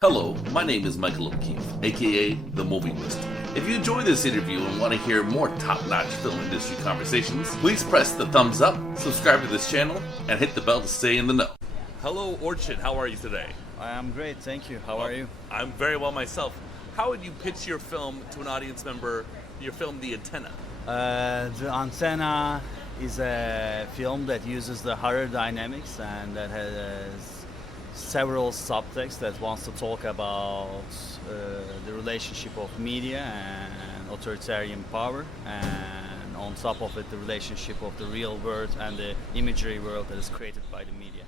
Hello, my name is Michael O'Keefe, aka The Movie List. If you enjoy this interview and want to hear more top-notch film industry conversations, please press the thumbs up, subscribe to this channel, and hit the bell to stay in the know. Hello, Orçun. How are you today? I am great, thank you. How are you? I'm very well myself. How would you pitch your film to an audience member, your film The Antenna? The Antenna is a film that uses the horror dynamics and that has several subtexts that wants to talk about the relationship of media and authoritarian power, and on top of it the relationship of the real world and the imagery world that is created by the media.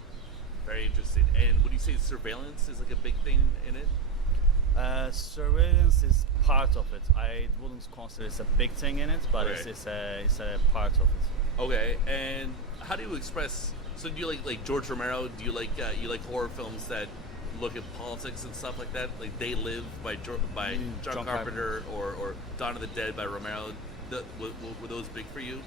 Very interesting. And would you say surveillance is like a big thing in it? Surveillance is part of it. I wouldn't consider it's a big thing in it, but Right. it's a part of it. Okay, and how do you express? So do you like George Romero? Do you like horror films that look at politics and stuff like that? Like They Live by John Carpenter or Dawn of the Dead by Romero. Were those big for you?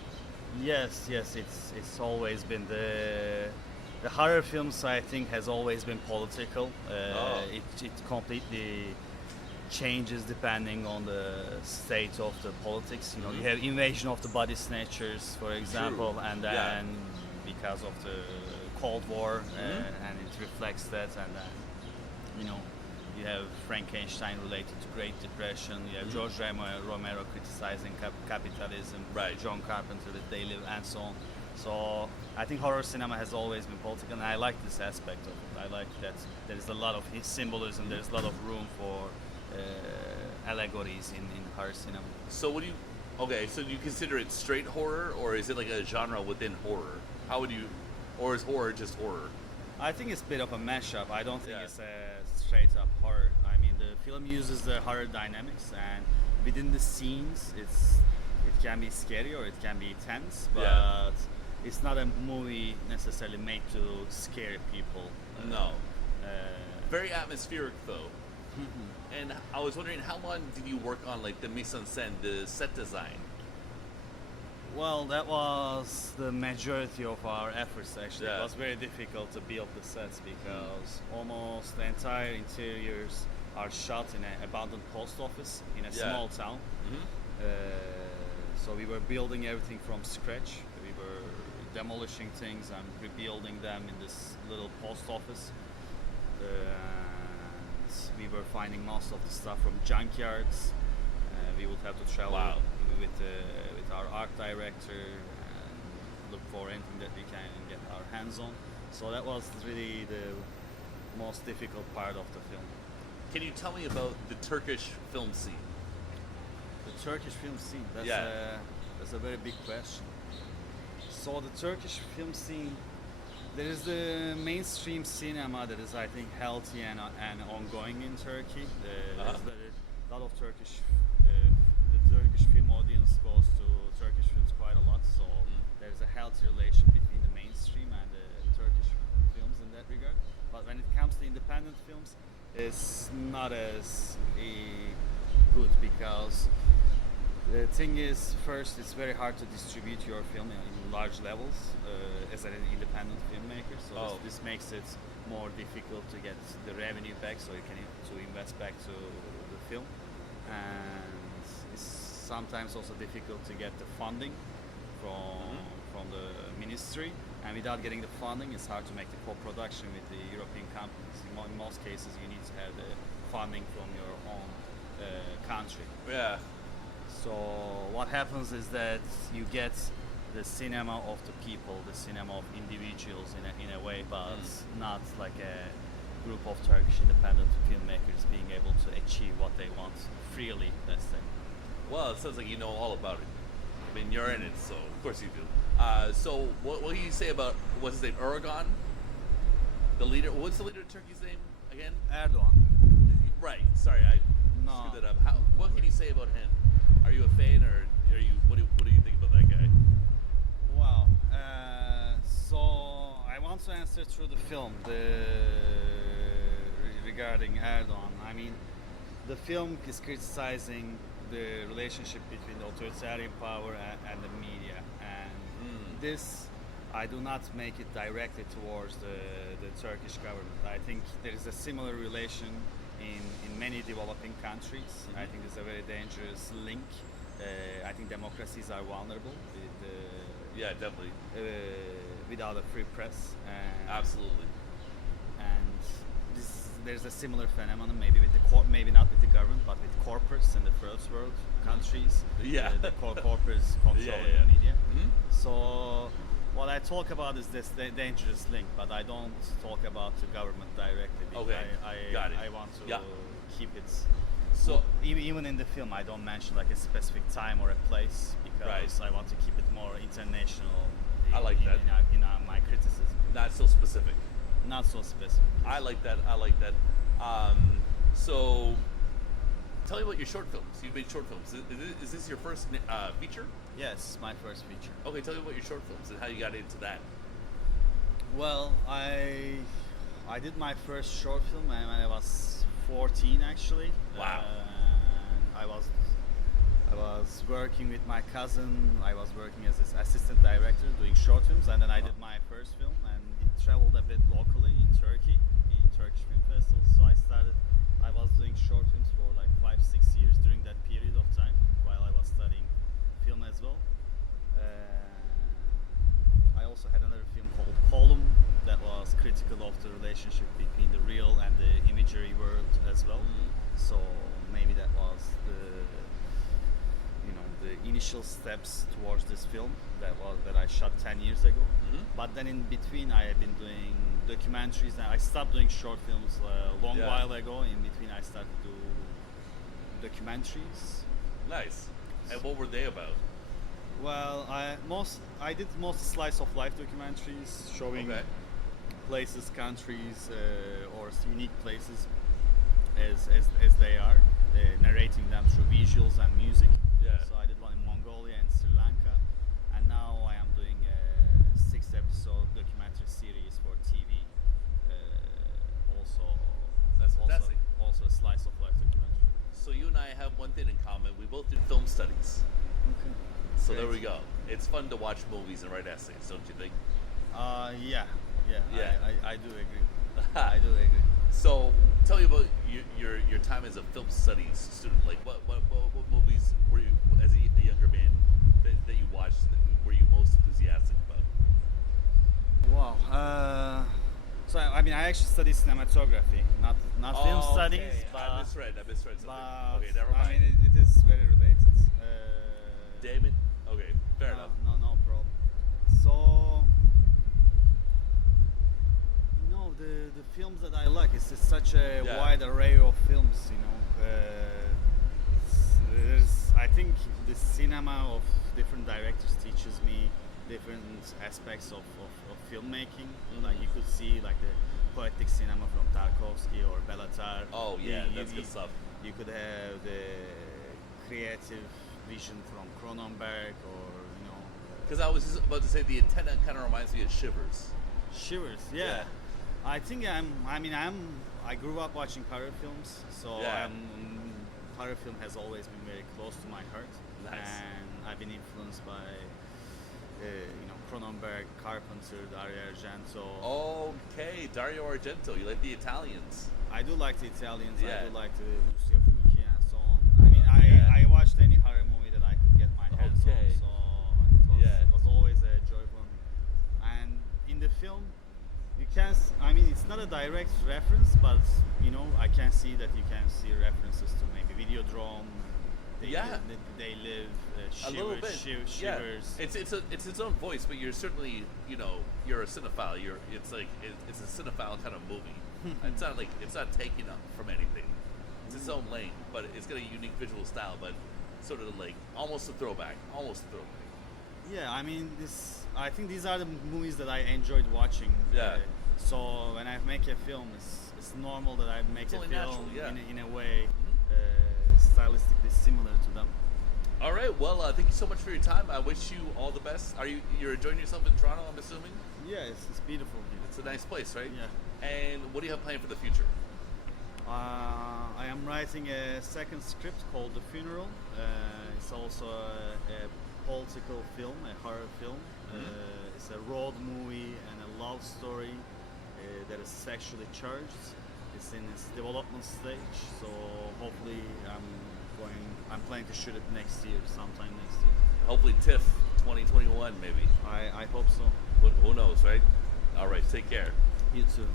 Yes, it's always been the horror films. I think has always been political. It completely changes depending on the state of the politics. You know, you have Invasion of the Body Snatchers, for example, and then because of the Cold War, and it reflects that, and then you have Frankenstein related to Great Depression. You have George Romero criticizing capitalism, Right. John Carpenter with They Live, and so on. So I think horror cinema has always been political, and I like this aspect of it. I like that there is a lot of symbolism. There's a lot of room for allegories in horror cinema. So what do you? Okay, so do you consider it straight horror, or is it like a genre within horror? How would you? Or is horror just horror? I think it's a bit of a mashup. I don't think Yeah. it's a straight up horror. I mean, the film uses the horror dynamics, and within the scenes, it can be scary or it can be tense, but Yeah. it's not a movie necessarily made to scare people. No. Very atmospheric though. And I was wondering, how long did you work on like the mise en scène, the set design? Well, that was the majority of our efforts actually. Yeah. It was very difficult to build the sets because almost the entire interiors are shot in an abandoned post office in a small town. So we were building everything from scratch. We were demolishing things and rebuilding them in this little post office. And we were finding most of the stuff from junkyards. We would have to travel with our art director and look for anything that we can get our hands on. So that was really the most difficult part of the film. Can you tell me about the Turkish film scene? The Turkish film scene, Yeah. that's a very big question. So the Turkish film scene, there is the mainstream cinema that is, I think, healthy and ongoing in Turkey. There's a lot of Turkish, the Turkish film audience goes to Turkish films quite a lot. So there's a healthy relation between the mainstream and the Turkish films in that regard. But when it comes to independent films, it's not as good because the thing is, first, it's very hard to distribute your film in large levels as an independent filmmaker. So this makes it more difficult to get the revenue back, so you can invest back to the film, and it's sometimes also difficult to get the funding from the ministry. And without getting the funding, it's hard to make the co-production with the European companies. In most cases, you need to have the funding from your own country. Yeah. So what happens is that you get the cinema of the people, the cinema of individuals in a way, but not like a group of Turkish independent filmmakers being able to achieve what they want freely, let's say. Well, it sounds like you know all about it. I mean, you're in it, so of course you do. So what do you say about, what's his name, Erdogan? The leader, what's the leader of Turkey's name again? Erdogan. Right, sorry, I No. screwed that up. What can you say about him? Are you a fan, or are you, what do you think about that guy? Wow. So I want to answer through the film regarding Erdogan. I mean, the film is criticizing the relationship between the authoritarian power and the media, and this I do not make it directly towards the Turkish government. I think there is a similar relation in many developing countries. I think it's a very dangerous link. I think democracies are vulnerable Yeah, definitely. without a free press. Absolutely. And there's a similar phenomenon, maybe with maybe not with the government, but with corporates in the first world countries. Yeah. The corporates controlling yeah. the media. Mhm. So what I talk about is this dangerous link, but I don't talk about the government directly. Okay, got it. I want to Yeah. keep it. So Even in the film, I don't mention like a specific time or a place because I want to keep it more international. I like that. In my criticism, not so specific. not so specific. I like that. So tell me about your short films. You've made short films. Is this your first feature? Yes, my first feature. Okay, tell me about your short films and how you got into that. Well, I did my first short film when I was 14 actually. Wow. I was working with my cousin. I was working as his assistant director doing short films, and then I did my first film, and it traveled a bit locally in Turkey, in Turkish film festivals. So I was doing short films for like 5-6 years during that period of time while I was studying film as well. I also had another film called Column that was critical of the relationship between the real and the imagery world as well. So maybe that was the initial steps towards this film that I shot 10 years ago. But then in between I have been doing documentaries, and I stopped doing short films a long while ago. In between I started to do documentaries. Nice. And what were they about? Well, I did most slice of life documentaries showing places, countries, or unique places as they are, narrating them through visuals and music. Yeah. So I did one in Mongolia and Sri Lanka, and now I am doing a 6-episode documentary series for TV. That's fantastic. Also a slice of life documentary. So you and I have one thing in common. We both did film studies. Okay. So there we go. It's fun to watch movies and write essays, don't you think? Yeah. Yeah. I do agree. I do agree. So tell me about your time as a film studies student. Like what movies were you, as a younger man, that you watched, were you most enthusiastic about? Wow. So I actually studied cinematography, not film studies. Okay. But I misread something. But Okay, never mind. I mean, it is very related. Damn it. Okay, fair enough. No problem. So, the films that I like, it's such a wide array of films. I think the cinema of different directors teaches me different aspects of filmmaking. Like you could see like the poetic cinema from Tarkovsky or Belatar. Oh yeah, that's good stuff. You could have the creative vision from Cronenberg, or Because I was just about to say the antenna kind of reminds me of Shivers. Shivers. Yeah. I think I grew up watching horror films, so horror film has always been very close to my heart. Nice. And I've been influenced by Cronenberg, Carpenter, Dario Argento. Okay, Dario Argento. You like the Italians? I do like the Italians. Yeah. I do like the Lucio Fulci and so on. I mean, I watched any horror movie that I could get my hands on, so it was always a joy for me. And in the film, you can. It's not a direct reference, but I can see that you can see references to maybe Videodrome. They live. A little bit. Shivers. It's its own voice, but you're certainly you're a cinephile. It's a cinephile kind of movie. It's not taking up from anything. It's its own lane, but it's got a unique visual style, but sort of like almost a throwback. Yeah, I think these are the movies that I enjoyed watching. Yeah. So when I make a film, it's normal that I make a film natural, in a way stylistically similar to them. All right. Well, thank you so much for your time. I wish you all the best. You're enjoying yourself in Toronto? I'm assuming. Yeah, it's beautiful here. It's a nice place, right? Yeah. And what do you have planned for the future? I am writing a second script called The Funeral. It's also a political film, a horror film. It's a road movie and a love story that is sexually charged. It's in its development stage, so hopefully I'm planning to shoot it next year, sometime next year. Hopefully TIFF 2021 maybe. I hope so. Who knows, right? All right, take care. You too.